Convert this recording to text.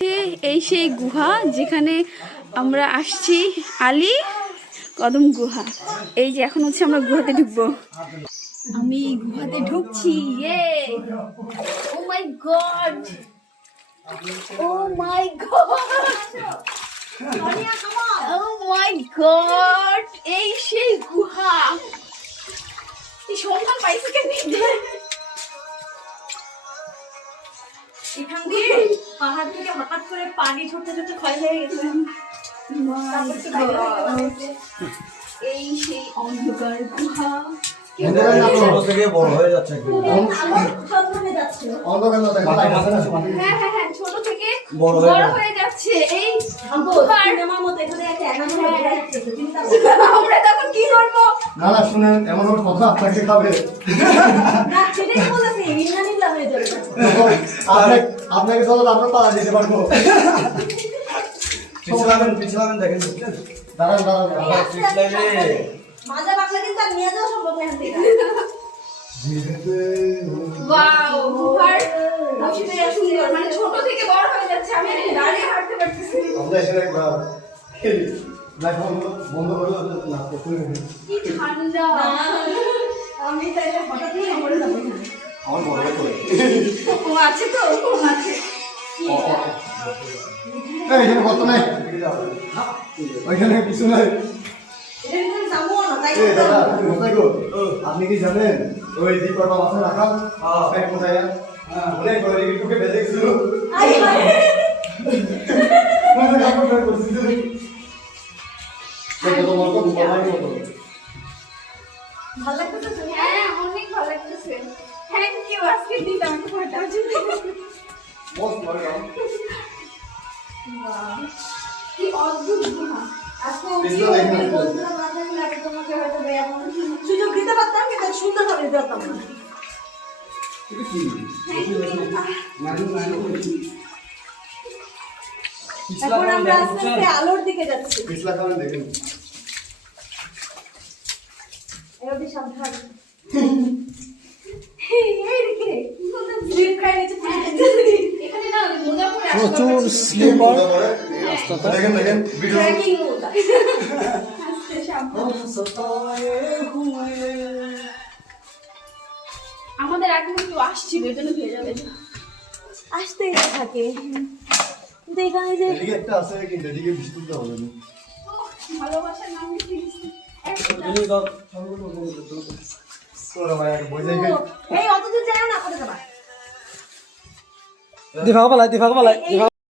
এই সেই গুহা যেখানে আমরা আসছি, আলী কদম গুহা। এই যে এখন হচ্ছে আমরা গুহাতে ঢুকবো। আমি গুহাতে ঢুকছি। ও মাই গড, ও মাই গড, ও মাই গড, এই সেই গুহা। এই সন্ধান পাইছে কেন? এখান দিয়ে পাহাড় থেকে হঠাৎ করে পানি ঝরতে ঝরতে ক্ষয় হয়ে গেছে। এই সেই অন্ধকার গুহা। বড় হয়ে যাচ্ছে, ছোট থেকে বড় হয়ে যাচ্ছে। এই সিনেমার মতো এখানে আমরা তখন কি করবো? না না শুনেন, এমন কথা আপনাকে খাবে আপনাকে চলো, আমরা পালা দিতে পারবো। পিছলাবেন দেখেন, দাঁড়ান দাঁড়ান মাজা বাকলা কিন্তু আর নিয়ে যাওয়া সম্ভব না এখান থেকে। ওয়াও, গুহার দৃশ্যটা সুন্দর, মানে ছোট থেকে বড় হয়ে যাচ্ছে। আমি দাঁড়িয়ে হাঁটতে পারতেছি। আমরা এখানে খেলি লাইফ বন্ধ করে না, কি ঠান্ডা। আমি তাইলে হঠাৎ করে মরে যাবো এখানে। আমার বড় ভাই করে ও আছে তো, ও আছে। এখানে কত নাই, ওইখানে কিছু নাই। আপনি কি জানেন ওই দীপার মাথায় রাখা ব্যাগ কোথায়? অনেক বড় ঢুকে বেঁধে গেছিল। ভালো লাগতেছে? হ্যাঁ, অনেক ভালো লাগতেছে। থ্যাংক ইউ আজকে দিন আমাকে পাঠার জন্য। কি অদ্ভুত গুহা। বন্ধুরা না থাকলে আগে তোমাকে হয়তো এমন সুযোগ দিতে পারতাম, কিন্তু সুন্দর ভাবে দিতে পারতাম না। এখন আমরা আস্তে আস্তে আলোর দিকে যাচ্ছি। দেখেন এবার সাবধান। এই দেখে স্লিপ খাই নিচে এখানে না মোজা পরে প্রচুর স্লিপার রাস্তাটা। দেখেন দেখেন ট্রেকিং মোজা। আমাদের আগে কিন্তু আসছিল, এর জন্য ভেজা ভেজা আসতেই থাকে, কিন্তু এখানে যে এদিকে একটা আছে, কিন্তু এদিকে বিস্কুট দেওয়া হবে না। ভালোবাসার নাম লিখে দিচ্ছি। এই অতদূর যায় না, করে যাবা। দিফাক পালাই